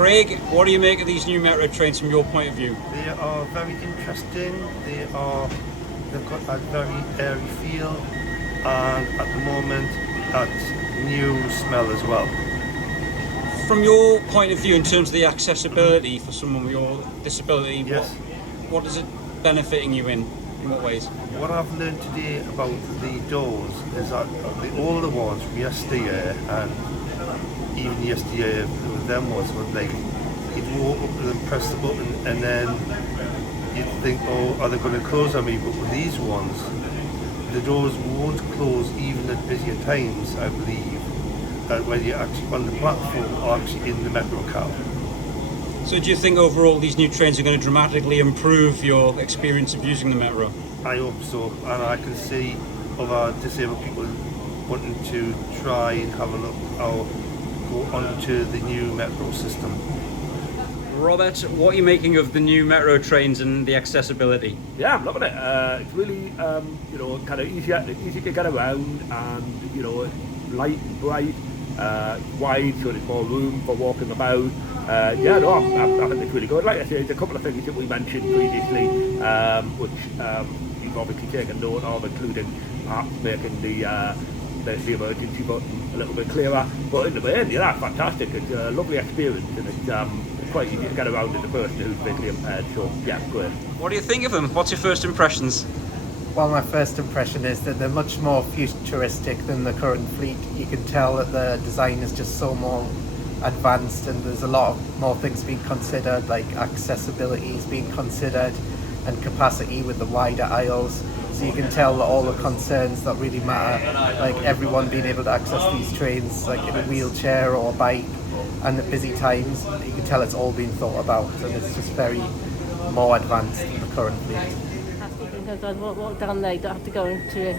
Craig, what do you make of these new metro trains from your point of view? They are very interesting. They've got a very airy feel, and at the moment, that new smell as well. From your point of view, in terms of the accessibility for someone with your disability, Yes. what is it benefiting you in what ways? What I've learned today about the doors is that the older ones from yesteryear, and even yesteryear with them was like you'd walk up and press the button and then you'd think, oh, are they going to close on me? But with these ones, the doors won't close even at busier times, I believe, when you're actually on the platform or actually in the metro car. So do you think overall these new trains are going to dramatically improve your experience of using the metro? I hope so, and I can see other disabled people wanting to try and have a look or go onto the new metro system. Robert, what are you making of the new metro trains and the accessibility? Yeah, I'm loving it. It's really, kind of easy to get around, and light, bright, wide, so there's more room for walking about. I think it's really good. Like I said, there's a couple of things that we mentioned previously, which you've obviously taken note of, including perhaps making the emergency button a little bit clearer. But in the end, yeah, that's fantastic. It's a lovely experience, and it's quite easy to get around as a person who's visually impaired. So yeah, great. What do you think of them? What's your first impressions? Well, my first impression is that they're much more futuristic than the current fleet. You can tell that the design is just so more advanced, and there's a lot of more things being considered, like accessibility is being considered and capacity with the wider aisles. So you can tell that all the concerns that really matter, like everyone being able to access these trains like in a wheelchair or a bike, and at busy times, you can tell it's all been thought about, and it's just very more advanced than the current fleet. Because walk down there, you don't have to go into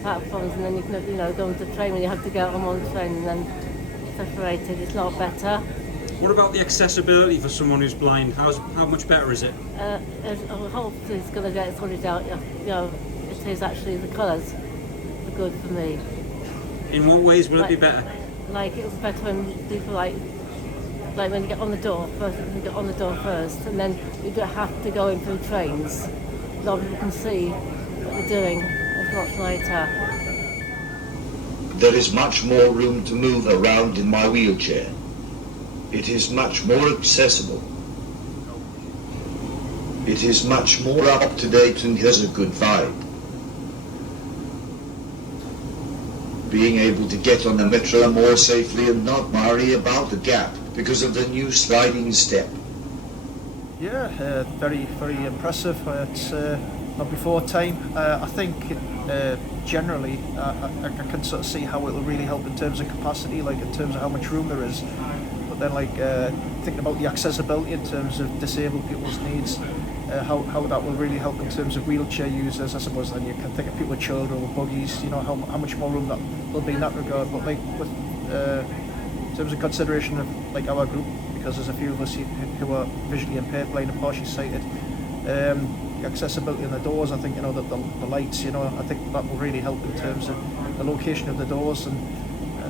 platforms, and then you can go into the train when you have to go on one train and then separated. It's a lot better. What about the accessibility for someone who's blind? How much better is it? Hopefully it's going to get sorted out. It is actually the colours are good for me. In what ways will it be better? Like it's better when people like when you get on the door first. You get on the door first, and then you don't have to go in through trains. A lot of people can see what we're doing. It's much lighter. There is much more room to move around in my wheelchair. It is much more accessible. It is much more up to date and has a good vibe. Being able to get on the metro more safely and not worry about the gap because of the new sliding step. Yeah, very, very impressive. It's not before time. I think generally I can sort of see how it will really help in terms of capacity, like in terms of how much room there is. But then thinking about the accessibility in terms of disabled people's needs, how that will really help in terms of wheelchair users, I suppose. Then you can think of people with children with buggies, how much more room that will be in that regard. But with in terms of consideration of our group, because there's a few of us who are visually impaired, blind and partially sighted, the accessibility in the doors, I think, the lights, I think that will really help in terms of the location of the doors, and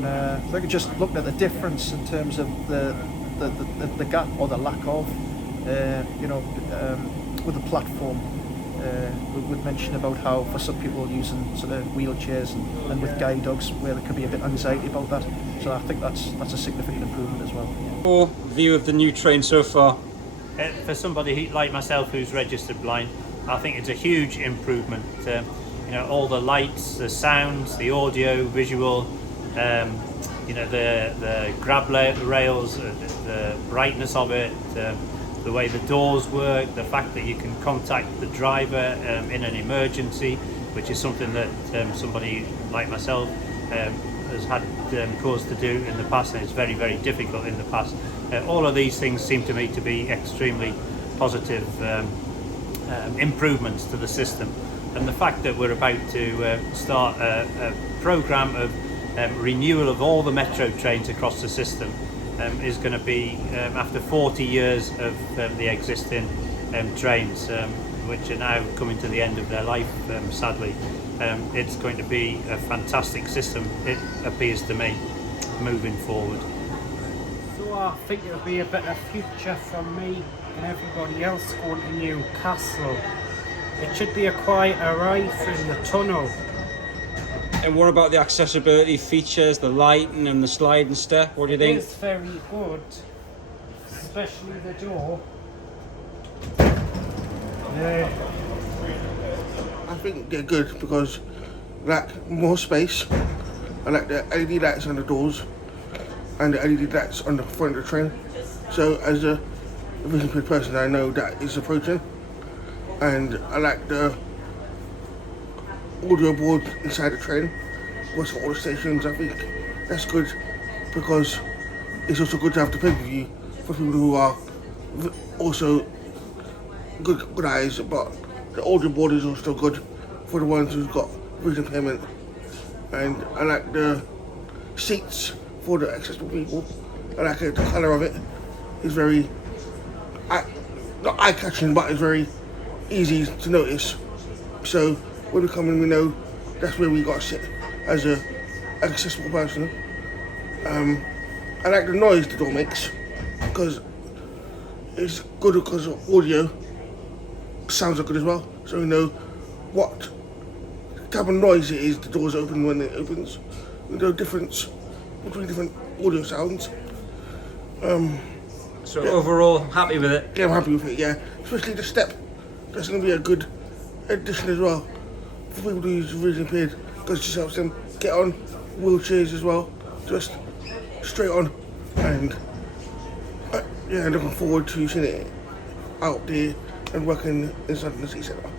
I think just looking at the difference in terms of the gap or the lack of, with the platform, we'd mention about how for some people using sort of wheelchairs and with guide dogs, where there could be a bit of anxiety about that. So I think that's a significant improvement as well. Your view of the new train so far? For somebody like myself who's registered blind, I think it's a huge improvement. All the lights, the sounds, the audio, visual, the grab rails, the brightness of it, the way the doors work, the fact that you can contact the driver in an emergency, which is something that somebody like myself has had cause to do in the past, and it's very, very difficult in the past. All of these things seem to me to be extremely positive improvements to the system, and the fact that we're about to start a programme of renewal of all the metro trains across the system is going to be after 40 years of the existing trains, which are now coming to the end of their life, sadly. It's going to be a fantastic system, it appears to me, moving forward. So I think it'll be a better future for me and everybody else going to Newcastle. It should be a quieter ride through the tunnel. And what about the accessibility features, the lighting and the slide and stuff? What do you think? It's very good, especially the door. I think they're good because like more space. I like the LED lights on the doors and the LED lights on the front of the train. So as a vision impaired person, I know that it's approaching. And I like the audio board inside the train, what's for all the stations. I think that's good because it's also good to have the pay-per-view for people who are also good eyes, but the audio board is also good for the ones who've got vision impairment. And I like the seats for the accessible people. I like it, the colour of it is very, not eye-catching, but it's very easy to notice. So when we come in, we know that's where we got to sit as an accessible person. I like the noise the door makes because it's good because audio sounds are good as well. So we know what type of noise it is the doors open when it opens. We know difference between different audio sounds. So overall, happy with it? Yeah, I'm happy with it, yeah. Especially the step. That's going to be a good addition as well for people who use vision impaired because it just helps them get on wheelchairs as well. Just straight on. And yeah, looking forward to seeing it out there and working inside the city centre.